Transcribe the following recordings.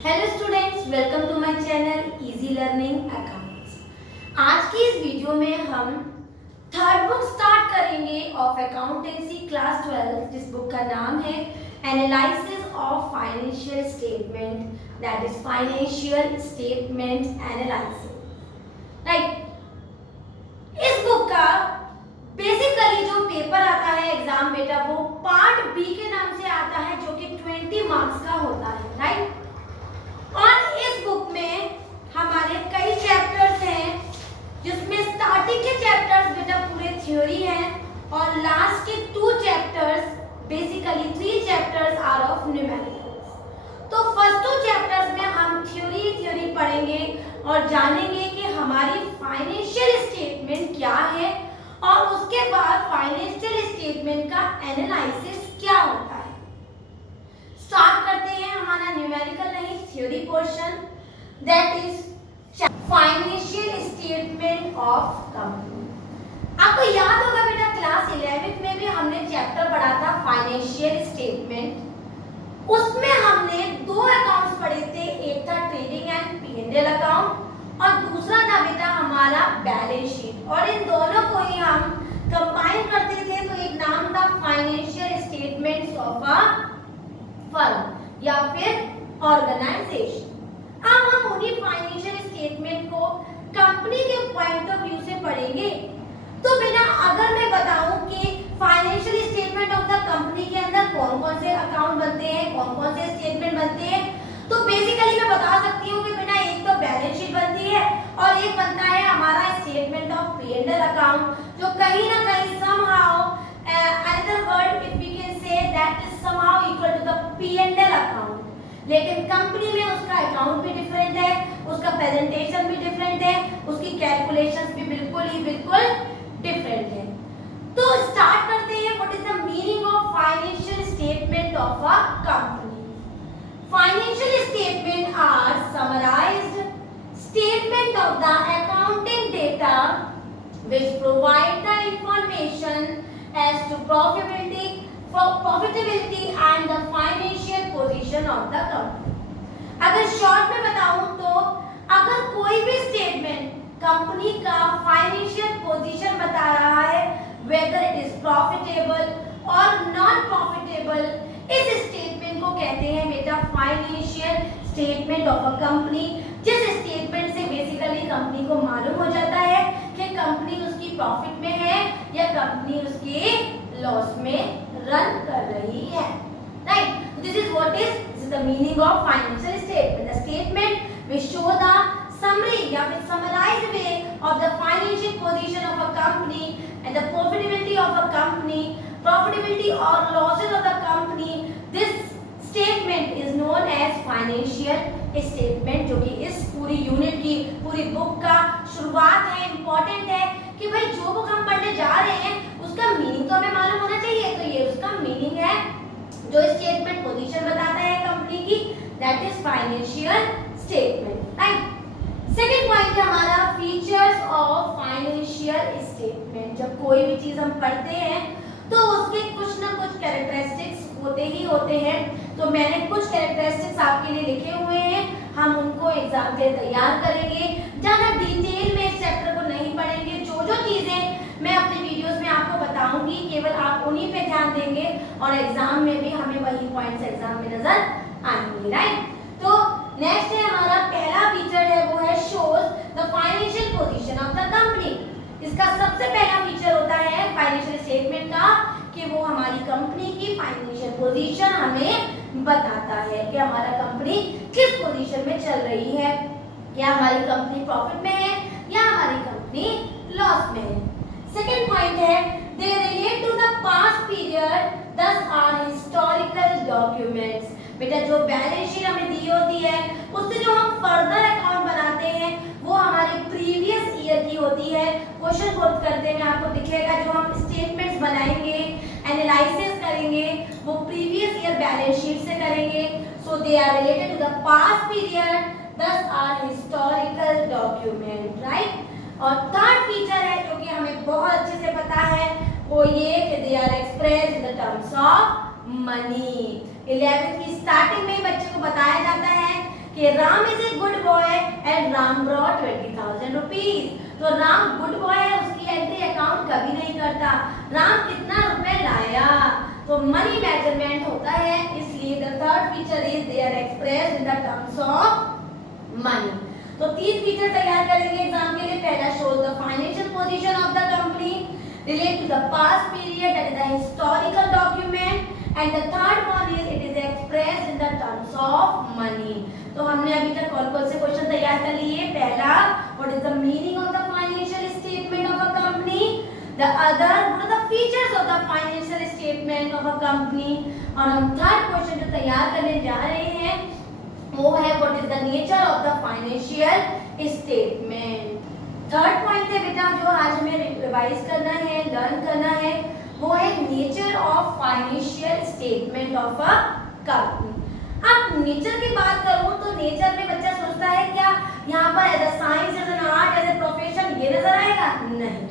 Hello students, welcome to my channel easy learning accounts. आज की इस वीडियो में हम थर्ड बुक स्टार्ट करेंगे ऑफ अकाउंटेंसी क्लास 12, जिस बुक का नाम है analysis of financial statement, that is financial statement analysis. Right, इस बुक का बेसिकली जो पेपर आता है एग्जाम बेटा, वो पार्ट बी के नाम से आता है, जो कि 20 मार्क्स का होता है। राइट, और इस बुक में हमारे कई चैप्टर्स हैं, जिसमें स्टार्टिंग के चैप्टर्स बेटा पूरे थ्योरी हैं और लास्ट के 2 chapters, basically 3 chapters are of numericals. तो फर्स्ट 2 चैप्टर्स में हम थ्योरी पढ़ेंगे और जानेंगे कि हमारी फाइनेंशियल स्टेटमेंट क्या है, और उसके बाद फाइनेंशियल स्टेटमेंट का एनालिसिस क्या होता है। स्टार्ट करते हैं हमारा न्यूमेरिकल नहीं theory portion, that is financial statement of company. आपको याद होगा बेटा, क्लास 11th में भी हमने चैप्टर पढ़ा था फाइनेंशियल स्टेटमेंट। उसमें हमने 2 अकाउंट्स पढ़े थे, एक था ट्रेडिंग एंड P&L अकाउंट और दूसरा था बेटा हमारा बैलेंस शीट, और इन दोनों को ही हम कंबाइन करते थे तो एक नाम था financial statements of a firm या फिर ऑर्गेनाइजेशन। अब हम उन्हीं फाइनेंशियल स्टेटमेंट को कंपनी के पॉइंट ऑफ व्यू से पढ़ेंगे। तो बेटा अगर मैं बताऊं कि financial statement of the company के अंदर कौन-कौन से अकाउंट बनते हैं, कौन-कौन से स्टेटमेंट बनते हैं, तो बेसिकली मैं बता सकती हूँ कि बेटा एक तो बैलेंस शीट बनती है और एक बनता है हमारा स्टेटमेंट ऑफ P&L अकाउंट, जो कहीं ना कहीं somehow another word if we can say that is somehow equal to the P&L account. लेकिन कंपनी में उसका अकाउंट भी डिफरेंट है, उसका प्रेजेंटेशन भी डिफरेंट है, उसकी कैलकुलेशंस भी बिल्कुल डिफरेंट है। तो स्टार्ट करते हैं, what is the meaning of financial statement of a company. Financial statement are summarised statement of the accounting data which provide the information as to profitability and the financial position of the company। अगर short में बताऊं तो अगर कोई भी statement company का financial position बता रहा है, whether it is profitable और नॉन प्रॉफिटेबल, इस स्टेटमेंट को कहते हैं बेटा financial statement of a company, जिस स्टेटमेंट से बेसिकली कंपनी को मालूम हो जाता है कि कंपनी उसकी प्रॉफिट में है या कंपनी उसकी लॉस में रन कर रही है। Right, this is the meaning of financial statement, the statement which show the summary या फिर summarized way of the financial position of a company and the profitability of a company, profitability or losses of the company. This statement is known as financial statement, जो कि इस पूरी unit की, पूरी book का शुरुआत है, इम्पोर्टेंट है कि भाई जो बुक हम पढ़ने जा रहे हैं उसका मीनिंग तो हमें मालूम होना चाहिए। तो ये उसका मीनिंग है, जो स्टेटमेंट पोजीशन बताता है कंपनी की, that is financial statement. Right, second point है हमारा फीचर्स ऑफ फाइनेंशियल स्टेटमेंट। जब कोई भी चीज हम पढ़ते हैं तो उसके कुछ ना कुछ कैरेक्टरिस्टिक्स होते ही होते हैं। तो मैंने कुछ कैरेक्टरिस्टिक्स आपके लिए लिखे हुए हैं, हम उनको एग्जाम के तैयार करेंगे। ज़्यादा डिटेल में इस चैप्टर को नहीं पढ़ेंगे, जो चीजें मैं अपने वीडियोस में आपको बताऊंगी केवल आप उन्हीं पे ध्यान देंगे और एग्जाम में भी हमें वही पॉइंट्स एग्जाम में नजर आएंगे। राइट, तो नेक्स्ट है हमारा पहला फीचर है, वो है shows the financial position of the company. इसका सबसे पहला फीचर होता है फाइनेंशियल स्टेटमेंट का कि वो हमारी कंपनी की फाइनेंशियल पोजीशन हमें बताता है कि हमारा कंपनी किस पोजीशन में चल रही है, क्या हमारी कंपनी प्रॉफिट में है या हमारी कंपनी लॉस में है। सेकेंड पॉइंट है they relate to the past period, दस आर हिस्टोरिकल डॉक्यूमेंट्स। बेटा जो बैलेंस शीट हमें दी होती है उससे जो हम फर्दर अकाउंट बनाते हैं वो हमारे प्रीवियस ईयर की होती है। क्वेश्चन पुट करते में आपको दिखेगा, जो हम स्टेटमेंट्स बनाएंगे, एनालिसिस करेंगे, वो प्रीवियस ईयर बैलेंस शीट से करेंगे। So they are related to the past period, दस आर हिस्टोरिकल डॉक्यूमेंट। राइट, और थर्ड फीचर है जो कि हमें बहुत अच्छे से पता है, वो ये कि they are expressed in the terms of money. 11th की स्टार्टिंग में बच्चे को बताया जाता है कि Ram is a good boy and Ram brought 20,000 rupees. तो राम गुड बॉय है, उसकी एंट्री अकाउंट कभी नहीं करता। राम कितना रुपए लाया, तो मनी मेजरमेंट होता है, इसलिए the third feature is they are expressed in the terms of money. तो तीन फीचर तैयार करेंगे एग्जाम के लिए। पहला shows the financial position of the company, relate to the past period, that is the historical document, and the third one is it is expressed in the terms of money. तो हमने अभी तक कौन-कौन से question तैयार कर लिए। पहला, what is the meaning of the financial statement of a company, the other what are the features of the financial statement of a company, और हम थर्ड क्वेश्चन जो तैयार करने जा रहे हैं वो है what is the nature of the financial statement। Third point है बेटा जो आज हमें रिवाइज करना है, लर्न करना है, वो है nature of financial statement of a company. अब नेचर की बात करूं तो नेचर में बच्चा सोचता है क्या यहाँ पर as a science, as an art, as a profession ये नजर आएगा? नहीं।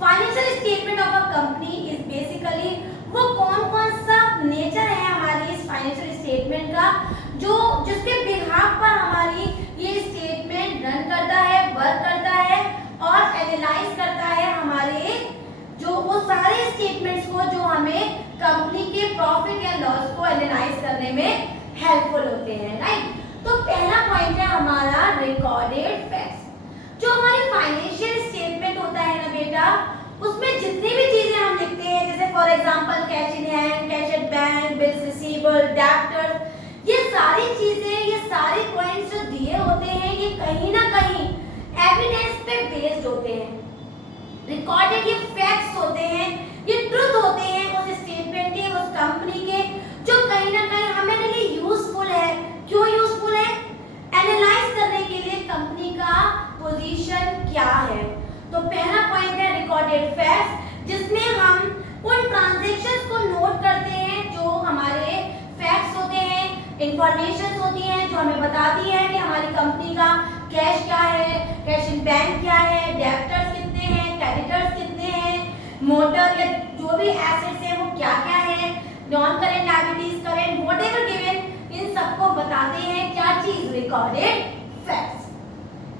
Financial statement of a company is basically वो कौन-कौन सा नेचर है हमारी इस फाइनेंशियल स्टेटमेंट का जो जिसके बिहाफ पर हमारी ये स्टेटमेंट रन करता है, वर्क करता है और एनालाइज करता है हमारे जो वो सारे स्टेटमेंट्स को जो हमें कंपनी के प्रॉफिट या लॉस को एनालाइज करने में हेल्पफुल होते हैं, राइट। तो पहला पॉइंट है हमारा रिकॉर्डेड फैक्ट्स। जो हमारी फाइनेंशियल स्टेटमेंट होता है ना बेटा, उसमें जितनी भी चीजें हम लिखते हैं, जैसे for example cash in hand, cash at bank, bills receivable, debtors, ये सारी चीजें, ये सारे पॉइंट्स जो दिए होते हैं ये कहीं ना कहीं एविडेंस पे बेस्ड होते हैं, रिकॉर्डेड ये फैक्ट्स होते हैं, ये ट्रुथ होते हैं उस स्टेटमेंट के, उस कंपनी के, जो कहीं ना कहीं हमारे लिए यूजफुल है। क्यों यूजफुल है? एनालाइज करने के लिए कंपनी का पोजीशन क्या है। तो पहला पॉइंट है रिकॉर्डेड फैक्ट्स, जिसमें हम उन ट्रांजैक्शंस को नोट करते हैं जो हमारे फैक्ट्स होते हैं, इंफॉर्मेशन होती हैं जो हमें बताती है कि हमारी कंपनी का कैश क्या है, कैश इन बैंक क्या है, डेब्टर्स कितने हैं, क्रेडिटर्स कितने हैं, मोटर या जो भी एसेट्स हैं वो क्या क्या है, non current liabilities, current, whatever given, इन सबको बताते हैं क्या चीज, रिकॉर्डेड फैक्ट्स।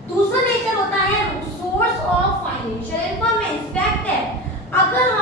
दूसरा नेचर होता है source of financial information, fact है। अगर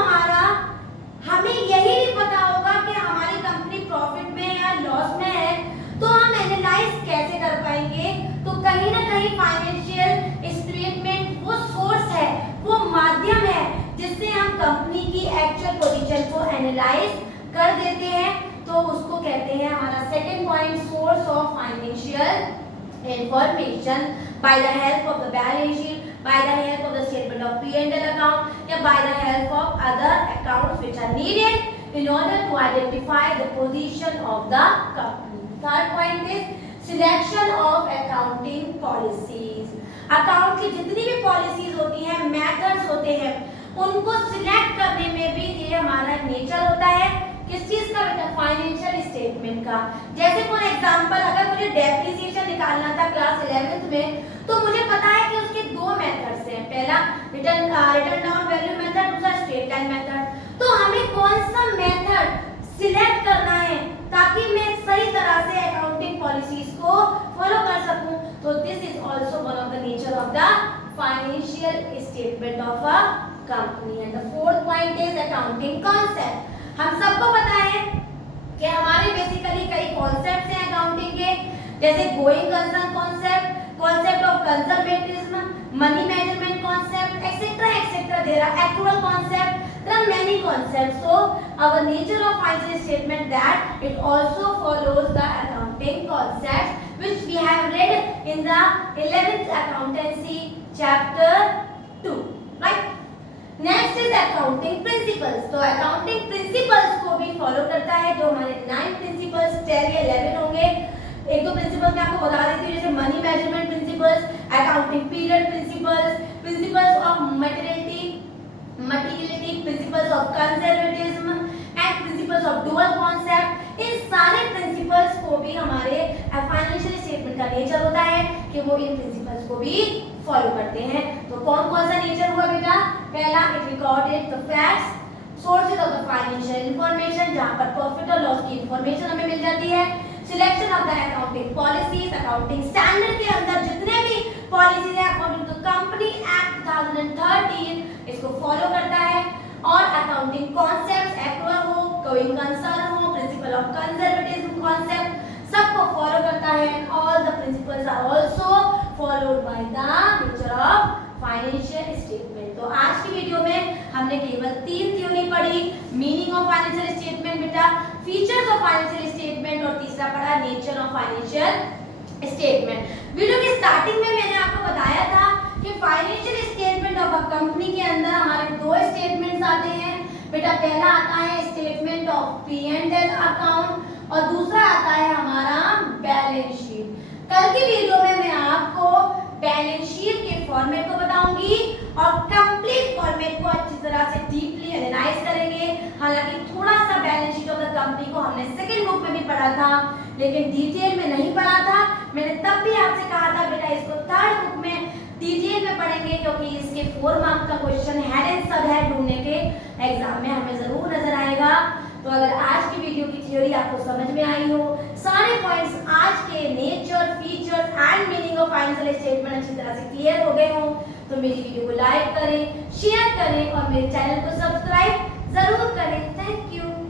हमें यही नहीं पता होगा कि हमारी कंपनी प्रॉफिट में या लॉस में है तो हम एनालाइज कैसे कर पाएंगे? तो कहीं ना कहीं फाइनेंशियल स्टेटमेंट वो सोर्स है, वो माध्यम है जिससे हम कंपनी की एक्चुअल पोजीशन को एनालाइज कर देते हैं। तो उसको कहते हैं हमारा second point, source of financial information by the help of the balance sheet, by the help of the statement of P&L account, या by the help of other accounts which are needed in order to identify the position of the company. Third point is selection of accounting policies. Account की जितनी भी policies होती हैं, methods होते हैं, उनको select करने में भी ये हमारा नेचर होता है। किस चीज का बेटा? फाइनेंशियल स्टेटमेंट का। जैसे फॉर एग्जांपल अगर मुझे डेप्रिसिएशन निकालना था क्लास 11th में, तो मुझे पता है कि उसके दो मेथड्स हैं, पहला रिटर्न डाउन वैल्यू मेथड, दूसरा स्ट्रेट लाइन मेथड। तो हमें कौन सा मेथड सिलेक्ट करना है ताकि मैं सही तरह से अकाउंटिंग पॉलिसीज को फॉलो कर सकूं। तो this is also one of the nature of the financial statement of a company. And the fourth point is accounting concept. हम सबको पता है कि हमारे बेसिकली कई कॉन्सेप्ट्स हैं अकाउंटिंग के, जैसे going concern concept, concept of conservatism, money management concept, etcetera etcetera. There are actual concept, there are many concepts. So our nature of financial statement that it also follows the accounting concepts which we have read in the 11th accountancy chapter 2, right? Next is accounting principles. तो accounting principles को भी follow करता है, जो हमारे 9 principles 10 या 11 होंगे। एक दो प्रिंसिपल्स मैं आपको बता देती हूँ, जैसे money management principles, accounting period principles, principles of materiality, principles of conservatism and principles of dual concept. इन सारे प्रिंसिपल्स को भी हमारे फाइनेंशियल स्टेटमेंट का नेचर होता है कि वो इन प्रिंसिपल्स को भी फॉलो करते हैं। तो कौन कौन सा नेचर हुआ बेटा? पहला, it recorded the facts, sources of the financial information, जहां पर प्रॉफिट और लॉस की इंफॉर्मेशन हमें मिल जाती है। Selection of the accounting policies, accounting standard के अंदर जितने भी पॉलिसीज है अकॉर्डिंग टू कंपनी एक्ट 2013 इसको फॉलो करता है, और अकाउंटिंग कॉन्सेप्ट्स एक्वर हो, गोइंग कंसर्न हो, प्रिंसिपल ऑफ कंजर्वेटिज्म कॉन्सेप्ट सबको फॉलो करता है। All the principles are also followed by the nature of financial statement. तो आज की वीडियो में हमने केवल 3 थ्योरी पढ़ी, मीनिंग ऑफ फाइनेंशियल स्टेटमेंट बेटा, फीचर्स ऑफ फाइनेंशियल स्टेटमेंट, और तीसरा पढ़ा nature of financial statement. Video की स्टार्टिंग में मैंने आपको बताया था कि financial statement of a company के अंदर हमारे 2 स्टेटमेंट्स आते हैं बेटा। पहला आता है स्टेटमेंट ऑफ P&L अकाउंट और दूसरा आता है हमारा बैलेंस शीट। कल की वीडियो में मैं आपको बैलेंस शीट के फॉर्मेट को बताऊंगी और कंप्लीट फॉर्मेट को अच्छी तरह से डीपली एनालाइज करेंगे। हालांकि थोड़ा सा balance sheet of the company को हमने सेकंड बुक में भी पढ़ा था, लेकिन डिटेल में नहीं पढ़ा था। मैंने तब भी आपसे कहा था बेटा इसको थर्ड बुक में डिटेल में पढ़ेंगे, क्योंकि इसके 4 मार्क्स का क्वेश्चन हेड एंड सब हेड ढूंढने के एग्जाम में हमें जरूर नजर आएगा। तो अगर आज की वीडियो की थ्योरी आपको समझ में आई हो, सारे पॉइंट्स आज के nature, features and meaning of financial statement अच्छी तरह से क्लियर हो गए हो, तो मेरी वीडियो को लाइक करें, शेयर करें और मेरे चैनल को सब्सक्राइब जरूर करें। Thank you.